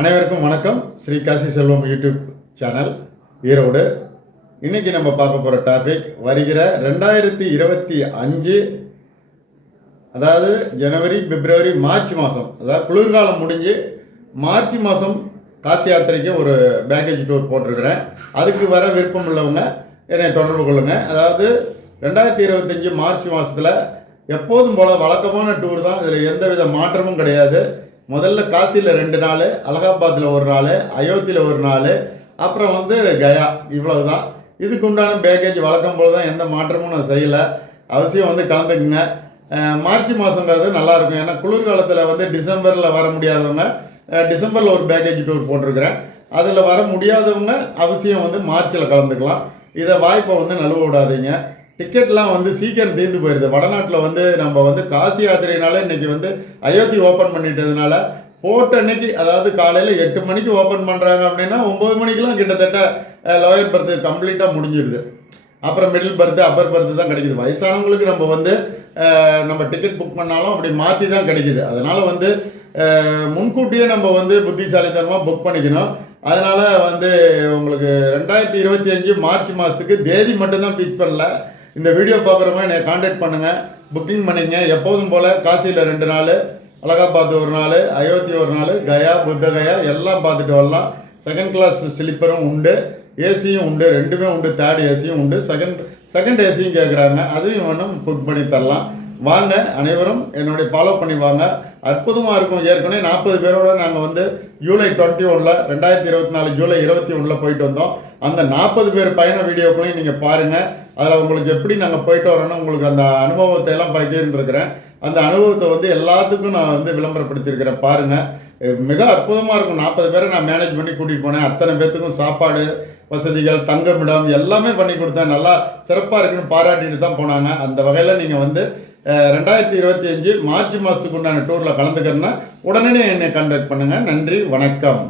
அனைவருக்கும் வணக்கம். Shri Kasi Selvam YouTube channel Erode. இன்றைக்கி நம்ம பார்க்க போகிற டாபிக் வருகிற ரெண்டாயிரத்தி இருபத்தி அஞ்சு அதாவது ஜனவரி பிப்ரவரி மார்ச் மாதம் அதாவது குளிர்காலம் முடிஞ்சு மார்ச் மாதம் காசி யாத்திரைக்கு ஒரு பேக்கேஜ் டூர் போட்டிருக்கிறேன். அதுக்கு வர விருப்பம் உள்ளவங்க என்னை தொடர்பு கொள்ளுங்கள் அதாவது ரெண்டாயிரத்தி இருபத்தஞ்சி மார்ச் மாதத்தில் எப்போதும் போல் வழக்கமான டூர் தான். இதில் எந்தவித மாற்றமும் கிடையாது. முதல்ல காசியில் ரெண்டு நாள் அலகாபாத்தில் ஒரு நாள் அயோத்தியில் ஒரு நாள் அப்புறம் வந்து கயா இவ்வளவு தான் இதுக்கு உண்டான பேக்கேஜ் வழக்கம் போல் தான் எந்த மாற்றமும் நான் செய்யலை. அவசியம் வந்து கலந்துக்குங்க. மார்ச் மாதங்கிறது நல்லாயிருக்கும் ஏன்னா குளிர்காலத்தில் வந்து டிசம்பரில் வர முடியாதவங்க டிசம்பரில் ஒரு பேக்கேஜ் டூர் போட்டிருக்கிறேன். அதில் வர முடியாதவங்க அவசியம் வந்து மார்ச்சில் கலந்துக்கலாம். இதை வாய்ப்பை வந்து நழுவ விடாதீங்க. டிக்கெட்லாம் வந்து சீக்கிரம் தீர்ந்து போயிடுது வடநாட்டில் வந்து நம்ம வந்து காசி யாத்திரையினால இன்னைக்கு வந்து அயோத்தி ஓப்பன் பண்ணிட்டதுனால போட்ட அன்னைக்கு அதாவது காலையில் எட்டு மணிக்கு ஓப்பன் பண்ணுறாங்க அப்படின்னா ஒம்பது மணிக்கெலாம் கிட்டத்தட்ட லோயர் பர்த்து கம்ப்ளீட்டாக முடிஞ்சிருது. அப்புறம் மிடில் பர்த்து அப்பர் பர்த்து தான் கிடைக்குது. வயசானவங்களுக்கு நம்ம வந்து நம்ம டிக்கெட் புக் பண்ணாலும் அப்படி மாற்றி தான் கிடைக்குது. அதனால் வந்து முன்கூட்டியே நம்ம வந்து புத்திசாலித்தனமாக புக் பண்ணிக்கணும். அதனால் வந்து உங்களுக்கு ரெண்டாயிரத்தி இருபத்தி அஞ்சு மார்ச் மாதத்துக்கு தேதி மட்டும்தான் ஃபிக்ஸ் பண்ணல. இந்த வீடியோ பார்க்குறவங்க என்னை காண்டாக்ட் பண்ணுங்கள் புக்கிங் பண்ணிங்க எப்போதும் போல் காசியில் ரெண்டு நாள் அலகாபாத் ஒரு நாள் அயோத்தி ஒரு நாள் கயா புத்த கயா எல்லாம் பார்த்துட்டு வரலாம். செகண்ட் கிளாஸ் ஸ்லீப்பரும் உண்டு ஏசியும் உண்டு ரெண்டுமே உண்டு தேர்ட் ஏசியும் உண்டு. செகண்ட் செகண்ட் ஏசியும் கேட்குறாங்க அதையும் வேணும் புக் பண்ணி தரலாம். வாங்க அனைவரும் என்னுடைய ஃபாலோ பண்ணி வாங்க. அற்புதமாக இருக்கும். ஏற்கனவே நாற்பது பேரோட நாங்கள் வந்து ஜூலை டுவெண்ட்டி ஒனில் ரெண்டாயிரத்தி இருபத்தி நாலு ஜூலை இருபத்தி ஒன்றில் போயிட்டு வந்தோம். அந்த நாற்பது பேர் பயண வீடியோக்களையும் நீங்கள் பாருங்கள் அதில் உங்களுக்கு எப்படி நாங்கள் போயிட்டு வரோன்னு உங்களுக்கு அந்த அனுபவத்தை எல்லாம் பகிர்ந்துருக்கிறேன். அந்த அனுபவத்தை வந்து எல்லாத்துக்கும் நான் வந்து விளம்பரப்படுத்தியிருக்கிறேன். பாருங்கள் மிக அற்புதமாக இருக்கும். நாற்பது பேரை நான் மேனேஜ் பண்ணி கூட்டிகிட்டு போனேன். அத்தனை பேர்த்துக்கும் சாப்பாடு வசதிகள் தங்குமிடம் எல்லாமே பண்ணி கொடுத்தேன். நல்லா சிறப்பாக இருக்குன்னு பாராட்டிட்டு தான் போனாங்க. அந்த வகையில் நீங்கள் வந்து ரெண்டாயிரத்தி இருபத்தி அஞ்சு மார்ச் மாதத்துக்கு உண்டான டூரில் கலந்துக்கிறேன்னா உடனே என்னை கான்டாக்ட் பண்ணுங்கள் நன்றி வணக்கம்.